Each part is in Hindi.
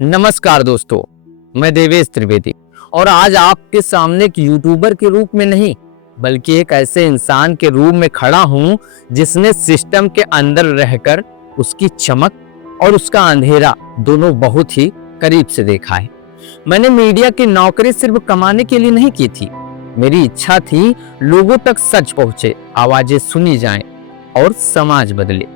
नमस्कार दोस्तों, मैं देवेश त्रिवेदी और आज आपके सामने एक यूट्यूबर के रूप में नहीं बल्कि एक ऐसे इंसान के रूप में खड़ा हूं जिसने सिस्टम के अंदर रहकर उसकी चमक और उसका अंधेरा दोनों बहुत ही करीब से देखा है। मैंने मीडिया की नौकरी सिर्फ कमाने के लिए नहीं की थी। मेरी इच्छा थी लोगों तक सच पहुंचे, आवाजें सुनी जाएं और समाज बदले।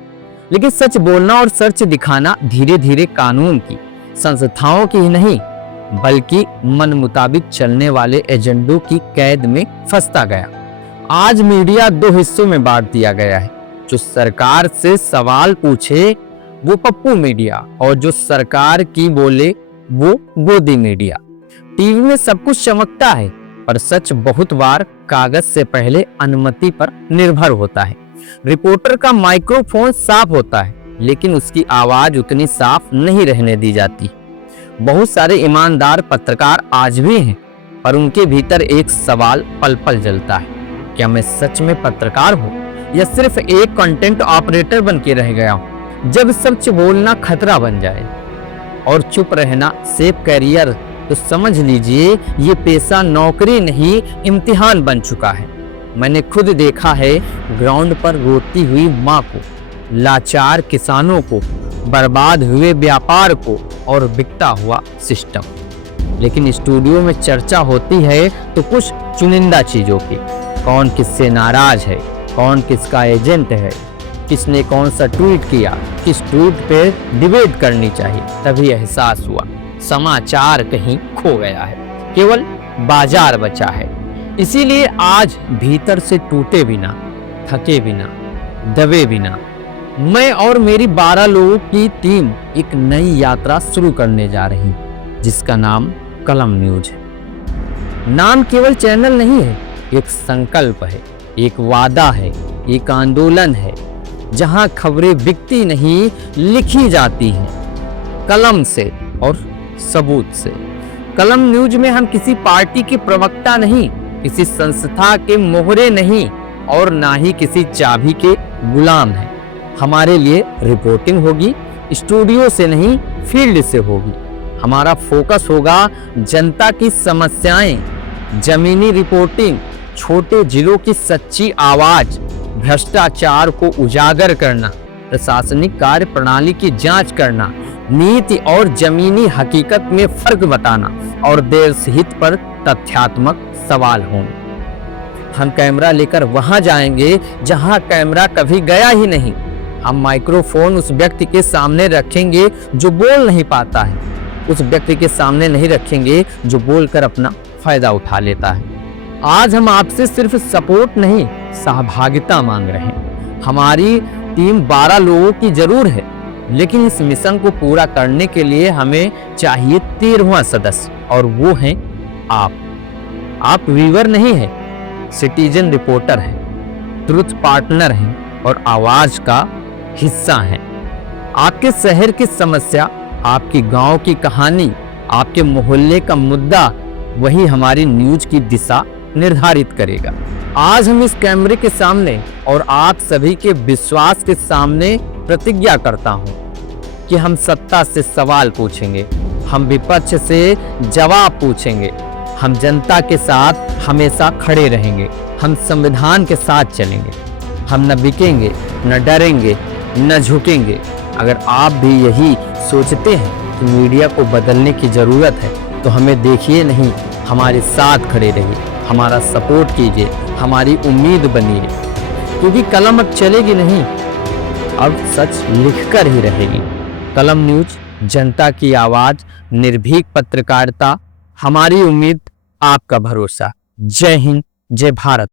लेकिन सच बोलना और सच दिखाना धीरे धीरे कानून की, संस्थाओं की ही नहीं बल्कि मन मुताबिक चलने वाले एजेंडों की कैद में फंसता गया। आज मीडिया दो हिस्सों में बांट दिया गया है। जो सरकार से सवाल पूछे वो पप्पू मीडिया और जो सरकार की बोले वो गोदी मीडिया। टीवी में सब कुछ चमकता है पर सच बहुत बार कागज से पहले अनुमति पर निर्भर होता है। रिपोर्टर का माइक्रोफोन साफ होता है लेकिन उसकी आवाज उतनी साफ नहीं रहने दी जाती। बहुत सारे ईमानदार पत्रकार आज भी हैं पर उनके भीतर एक सवाल पल पल जलता है, क्या मैं सच में पत्रकार हूँ या सिर्फ एक कंटेंट ऑपरेटर बन के रह गया हूँ। जब सच बोलना खतरा बन जाए और चुप रहना सेफ कैरियर तो समझ लीजिए ये पेशा नौकरी नहीं इम्तिहान बन चुका है। मैंने खुद देखा है ग्राउंड पर रोती हुई माँ को, लाचार किसानों को, बर्बाद हुए व्यापार को और बिकता हुआ सिस्टम। लेकिन स्टूडियो में चर्चा होती है तो कुछ चुनिंदा चीजों की, कौन किससे नाराज है, कौन किसका एजेंट है, किसने कौन सा ट्वीट किया, किस ट्वीट पे डिबेट करनी चाहिए। तभी एहसास हुआ समाचार कहीं खो गया है, केवल बाजार बचा है। इसीलिए आज भीतर से टूटे बिना, थके बिना, दबे बिना मैं और मेरी 12 लोगों की टीम एक नई यात्रा शुरू करने जा रही है जिसका नाम कलम न्यूज है। नाम केवल चैनल नहीं है, एक संकल्प है, एक वादा है, एक आंदोलन है जहां खबरें बिकती नहीं लिखी जाती हैं, कलम से और सबूत से। कलम न्यूज में हम किसी पार्टी के प्रवक्ता नहीं, किसी संस्था के मोहरे नहीं और ना ही किसी चाबी के गुलाम हैं। हमारे लिए रिपोर्टिंग होगी, स्टूडियो से नहीं फील्ड से होगी। हमारा फोकस होगा जनता की समस्याएं, जमीनी रिपोर्टिंग, छोटे जिलों की सच्ची आवाज, भ्रष्टाचार को उजागर करना, प्रशासनिक कार्य प्रणाली की जांच करना, नीति और जमीनी हकीकत में फर्क बताना और देश हित पर तथ्यात्मक सवाल होंगे। हम कैमरा लेकर वहां जाएंगे जहां कैमरा कभी गया ही नहीं। हम माइक्रोफोन उस व्यक्ति के सामने रखेंगे जो बोल नहीं पाता है, उस व्यक्ति के सामने नहीं रखेंगे जो बोलकर अपना फायदा उठा लेता है। आज हम आपसे सिर्फ सपोर्ट नहीं सहभागिता मांग रहे हैं। हमारी टीम 12 लोगों की जरूर है लेकिन इस मिशन को पूरा करने के लिए हमें चाहिए 13वां सदस्य और वो हैं आप व्यूअर नहीं है, सिटीजन रिपोर्टर है, ट्रुथ पार्टनर है और आवाज का हिस्सा है। आपके शहर की समस्या, आपकी गांव की कहानी, आपके मोहल्ले का मुद्दा वही हमारी न्यूज की दिशा निर्धारित करेगा। आज हम इस कैमरे के सामने और आप सभी के विश्वास के सामने प्रतिज्ञा करता हूं कि हम सत्ता से सवाल पूछेंगे, हम विपक्ष से जवाब पूछेंगे, हम जनता के साथ हमेशा खड़े रहेंगे, हम संविधान के साथ चलेंगे, हम न बिकेंगे, न डरेंगे, न झुकेंगे। अगर आप भी यही सोचते हैं कि मीडिया को बदलने की जरूरत है तो हमें देखिए नहीं, हमारे साथ खड़े रहिए, हमारा सपोर्ट कीजिए, हमारी उम्मीद बनिए, क्योंकि कलम अब चलेगी नहीं, अब सच लिखकर ही रहेगी। कलम न्यूज, जनता की आवाज, निर्भीक पत्रकारिता, हमारी उम्मीद, आपका भरोसा। जय हिंद, जय भारत।